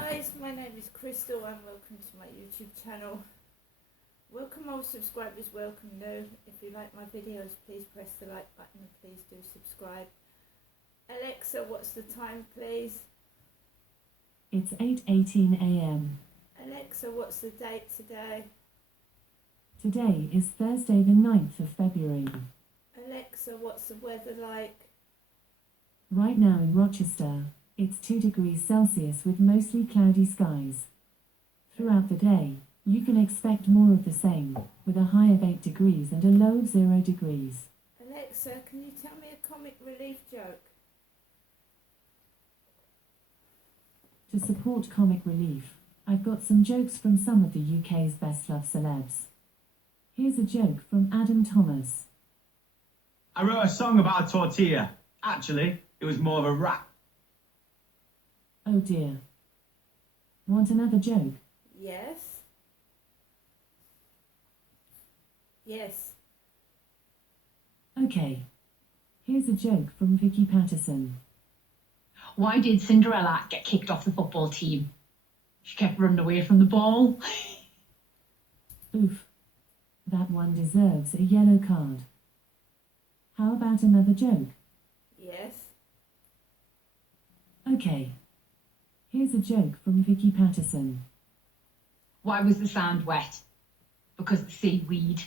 guys, my name is Crystal and welcome to my YouTube channel. Welcome all subscribers, welcome new. If you like my videos, please press the like button and please do subscribe. Alexa, what's the time please? It's 8:18 a.m. Alexa, what's the date today? Today is Thursday the 9th of February. Alexa, what's the weather like? Right now in Rochester, it's 2 degrees Celsius with mostly cloudy skies. Throughout the day, you can expect more of the same, with a high of 8 degrees and a low of 0 degrees. Alexa, can you tell me a comic relief joke? To support comic relief, I've got some jokes from some of the UK's best loved celebs. Here's a joke from Adam Thomas. I wrote a song about a tortilla. Actually, it was more of a rap. Oh dear. Want another joke? Yes. Yes. Okay. Here's a joke from Vicky Patterson. Why did Cinderella get kicked off the football team? She kept running away from the ball. Oof. That one deserves a yellow card. How about another joke? Yes. Okay. Here's a joke from Vicky Patterson. Why was the sand wet? Because the seaweed.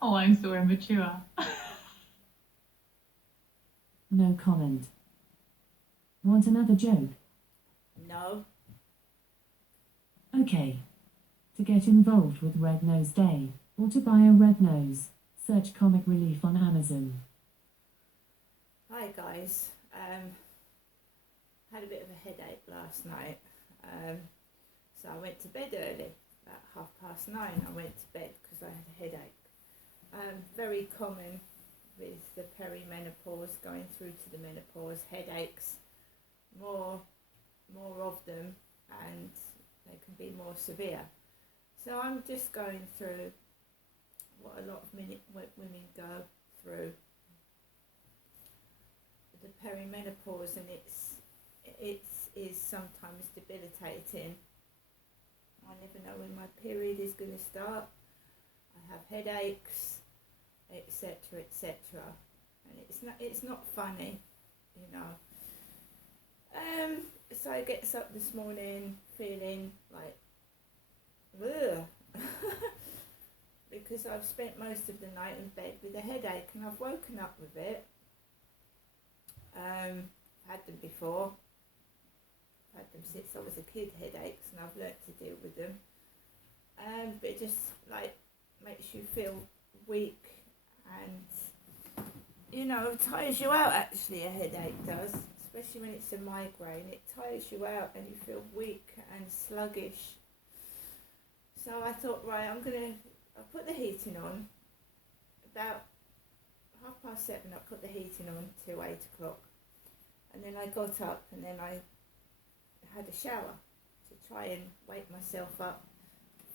Oh, I'm so immature. No comment. Want another joke? No. Okay. To get involved with Red Nose Day, or to buy a red nose, search Comic Relief on Amazon. Hi guys. Had a bit of a headache last night, so I went to bed early, about 9:30. I went to bed because I had a headache. Very common with the perimenopause, going through to the menopause, headaches, more of them, and they can be more severe. So I'm just going through what a lot of women go through, the perimenopause, and it is sometimes debilitating. I never know when my period is going to start. I have headaches, etc., etc., and it's not funny, you know. So I get up this morning feeling like, ugh, because I've spent most of the night in bed with a headache, and I've woken up with it. Had them before. I've had them since I was a kid, headaches, and I've learnt to deal with them. But it just like makes you feel weak, and you know, tires you out. Actually, a headache does, especially when it's a migraine. It tires you out, and you feel weak and sluggish. So I thought, right, I'll put the heating on. About 7:30, I put the heating on till 8 o'clock. And then I got up and then I had a shower to try and wake myself up,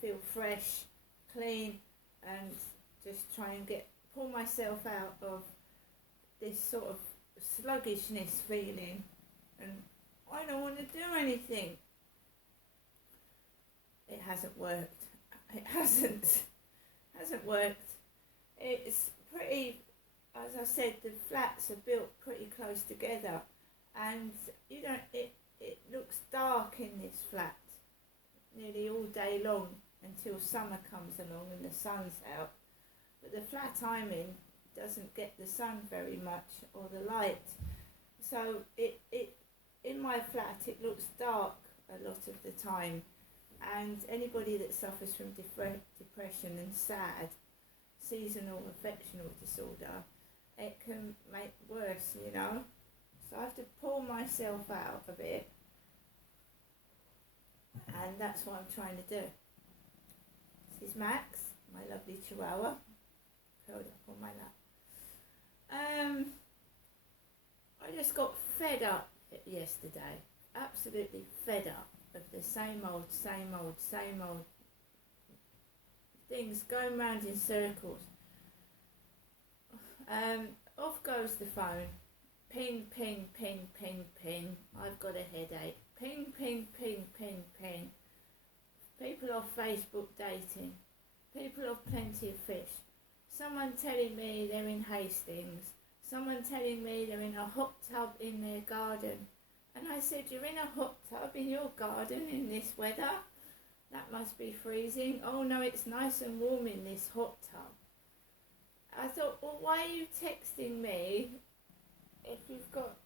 feel fresh, clean, and just try and pull myself out of this sort of sluggishness feeling, and I don't want to do anything. It hasn't worked. It hasn't worked. It's pretty, as I said, the flats are built pretty close together, and it looks dark in this flat nearly all day long until summer comes along and the sun's out. But the flat I'm in doesn't get the sun very much, or the light. So it in my flat it looks dark a lot of the time, and anybody that suffers from depression and SAD, seasonal affectional disorder, it can make worse, you know. So I have to pull myself out of it, and that's what I'm trying to do. This is Max, my lovely Chihuahua, curled up on my lap. I just got fed up yesterday, absolutely fed up of the same old things going round in circles. Off goes the phone, Ping, ping, ping, ping, ping. I've got a headache. Ping, ping, ping, ping, ping. People off Facebook dating. People off Plenty of Fish. Someone telling me they're in Hastings. Someone telling me they're in a hot tub in their garden. And I said, you're in a hot tub in your garden in this weather? That must be freezing. Oh no, it's nice and warm in this hot tub. I thought, well, why are you texting me if you've got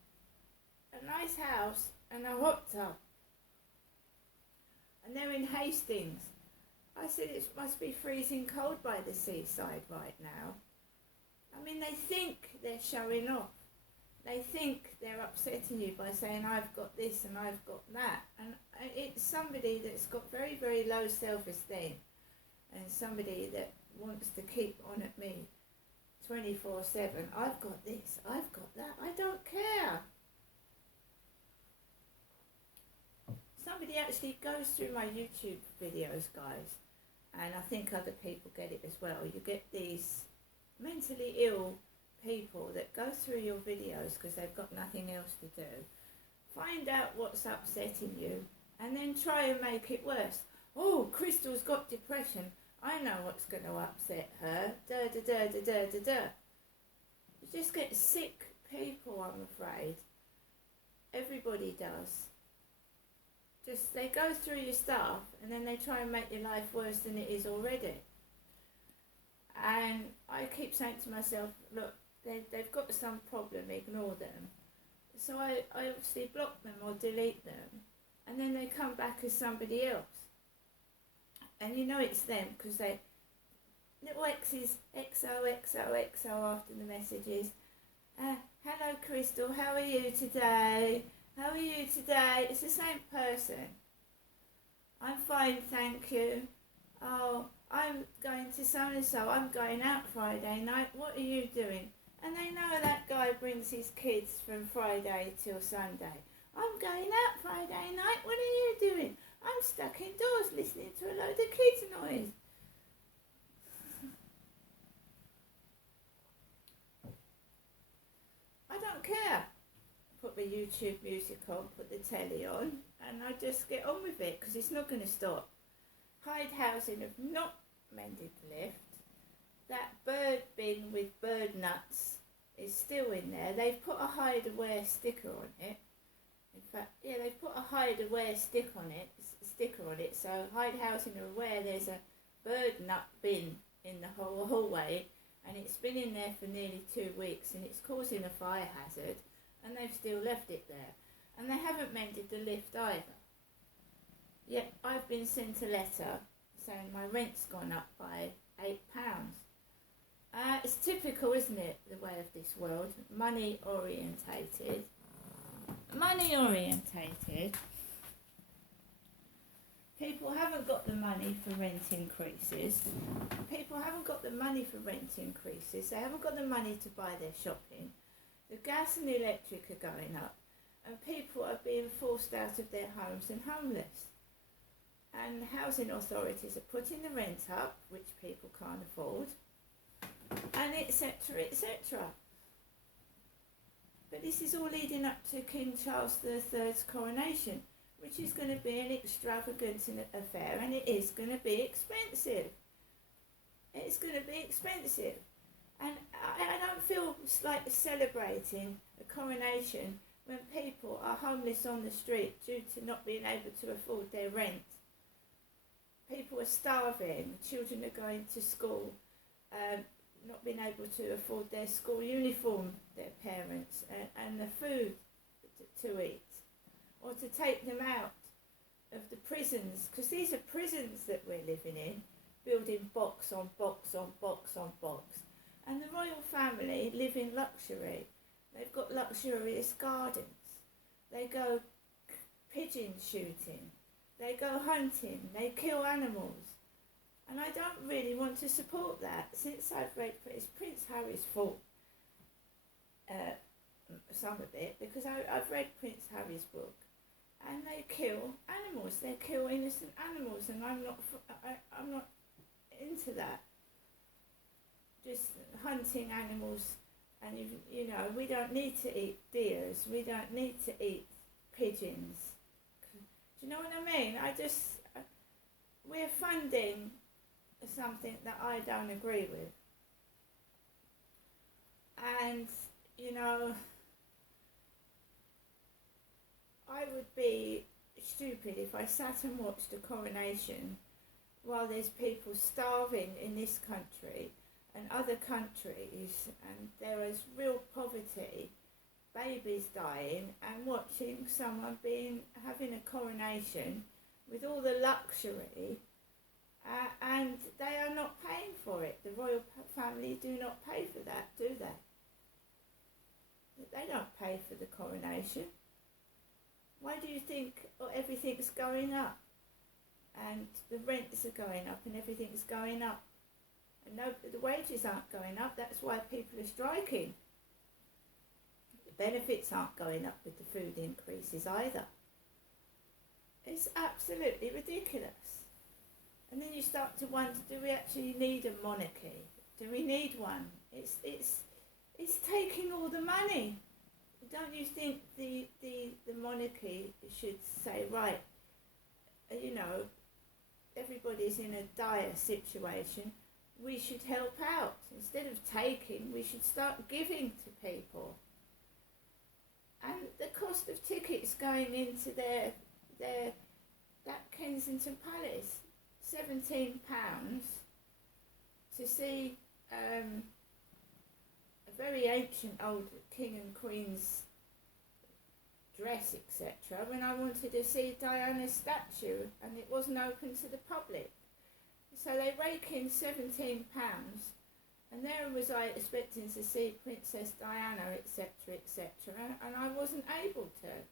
a nice house and a hot tub? And they're in Hastings. I said, it must be freezing cold by the seaside right now. I mean, they think they're showing off. They think they're upsetting you by saying, I've got this and I've got that. And it's somebody that's got very, very low self-esteem, and somebody that wants to keep on at me 24/7. I've got this, I've got that, I don't care. Somebody actually goes through my YouTube videos, guys, and I think other people get it as well. You get these mentally ill people that go through your videos because they've got nothing else to do, find out what's upsetting you, and then try and make it worse. Oh, Crystal's got depression. I know what's going to upset her. Da da da da da da da. You just get sick people, I'm afraid. Everybody does. Just, they go through your stuff and then they try and make your life worse than it is already. And I keep saying to myself, look, they've got some problem, ignore them. So I obviously block them or delete them, and then they come back as somebody else. And you know it's them because they, little X's, XOXOXO after the messages. Hello Crystal, how are you today? How are you today? It's the same person. I'm fine, thank you. Oh, I'm going to so-and-so. I'm going out Friday night. What are you doing? And they know that guy brings his kids from Friday till Sunday. I'm going out Friday night. What are you doing? I'm stuck indoors listening to a load of kids' noise. I don't care. Put my YouTube music on, put the telly on, and I just get on with it because it's not going to stop. Hyde Housing have not mended the lift. That bird bin with bird nuts is still in there. They've put a hide aware sticker on it. In fact, yeah, they've put a hide aware sticker on it. So Hyde Housing are aware there's a bird nut bin in the whole hallway, and it's been in there for nearly 2 weeks, and it's causing a fire hazard, and they've still left it there. And they haven't mended the lift either. Yet I've been sent a letter saying my rent's gone up by £8. It's typical, isn't it, the way of this world? Money orientated. People haven't got the money for rent increases. They haven't got the money to buy their shopping. The gas and the electric are going up, and people are being forced out of their homes and homeless. And the housing authorities are putting the rent up, which people can't afford, and etc., etc. But this is all leading up to King Charles III's coronation, which is going to be an extravagant affair, and it is going to be expensive. It's going to be expensive. And I don't feel like celebrating a coronation when people are homeless on the street due to not being able to afford their rent. People are starving, children are going to school, not being able to afford their school uniform, their parents, and the food to eat, or to take them out of the prisons, because these are prisons that we're living in, building box on box on box on box. And the royal family live in luxury. They've got luxurious gardens. They go pigeon shooting. They go hunting. They kill animals. And I don't really want to support that. Since I've read, it's Prince Harry's fault, some of it, because I've read Prince Harry's book, and they kill animals. They kill innocent animals, and I'm not into that. Just hunting animals And you know, we don't need to eat deers. We don't need to eat pigeons. Do you know what I mean? We're funding something that I don't agree with. And, you know, I would be stupid if I sat and watched a coronation while there's people starving in this country and other countries, and there is real poverty, babies dying, and watching someone having a coronation with all the luxury, and they are not paying for it. The royal family do not pay for that, do they? They don't pay for the coronation. Why do you think everything's going up? And the rents are going up and everything's going up. And no, the wages aren't going up, that's why people are striking. The benefits aren't going up with the food increases either. It's absolutely ridiculous. And then you start to wonder, do we actually need a monarchy? Do we need one? It's taking all the money. Don't you think the monarchy should say, right, you know, everybody's in a dire situation, we should help out. Instead of taking, we should start giving to people. And the cost of tickets going into that Kensington Palace, £17 to see a very ancient old king and queen's dress, etc., when I wanted to see Diana's statue and it wasn't open to the public. So they rake in £17, and there was I expecting to see Princess Diana, etc., etc., and I wasn't able to. I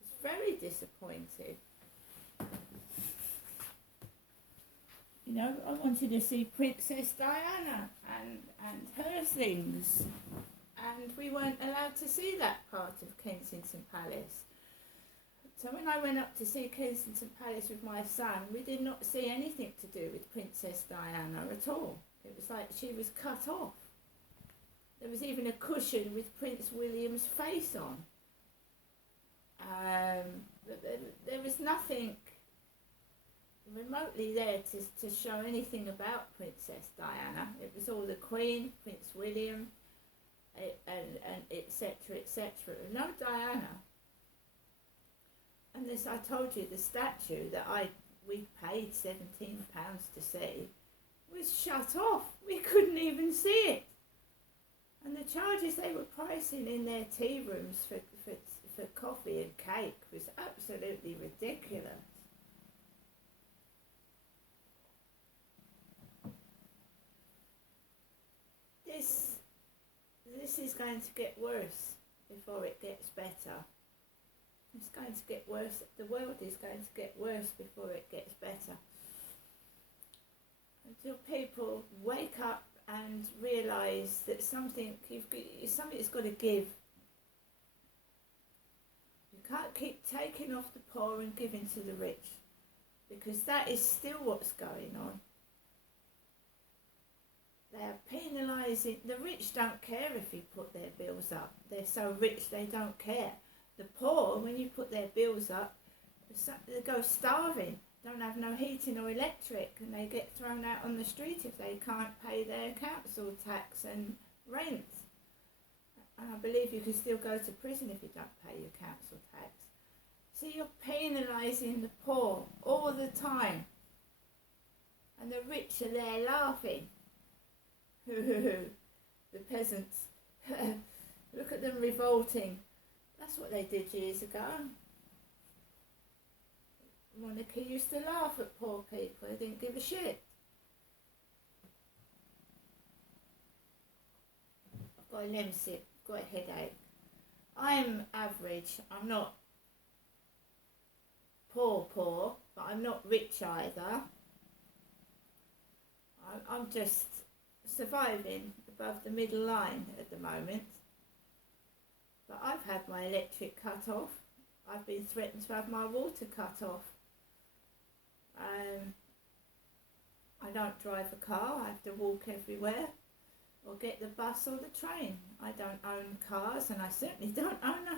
was very disappointed. You know, I wanted to see Princess Diana and her things, and we weren't allowed to see that part of Kensington Palace. So when I went up to see Kensington Palace with my son, we did not see anything to do with Princess Diana at all. It was like she was cut off. There was even a cushion with Prince William's face on. But there was nothing remotely there to show anything about Princess Diana. It was all the Queen, Prince William, and etc., etc. No Diana. And this, I told you, the statue that we paid £17 to see was shut off. We couldn't even see it. And the charges they were pricing in their tea rooms for coffee and cake was absolutely ridiculous. This is going to get worse before it gets better. It's going to get worse. The world is going to get worse before it gets better. Until people wake up and realise that something's got to give. You can't keep taking off the poor and giving to the rich, because that is still what's going on. They are penalising. The rich don't care if you put their bills up. They're so rich they don't care. The poor, when you put their bills up, they go starving, don't have no heating or electric, and they get thrown out on the street if they can't pay their council tax and rent. And I believe you can still go to prison if you don't pay your council tax. So you're penalising the poor all the time. And the rich are there laughing. The peasants. Look at them revolting. That's what they did years ago. The monarchy used to laugh at poor people. They didn't give a shit. I've got a limb sick, I've got a headache. I'm average. I'm not poor, but I'm not rich either. I'm just surviving above the middle line at the moment. But I've had my electric cut off. I've been threatened to have my water cut off. I don't drive a car. I have to walk everywhere. or get the bus or the train. I don't own cars, and I certainly don't own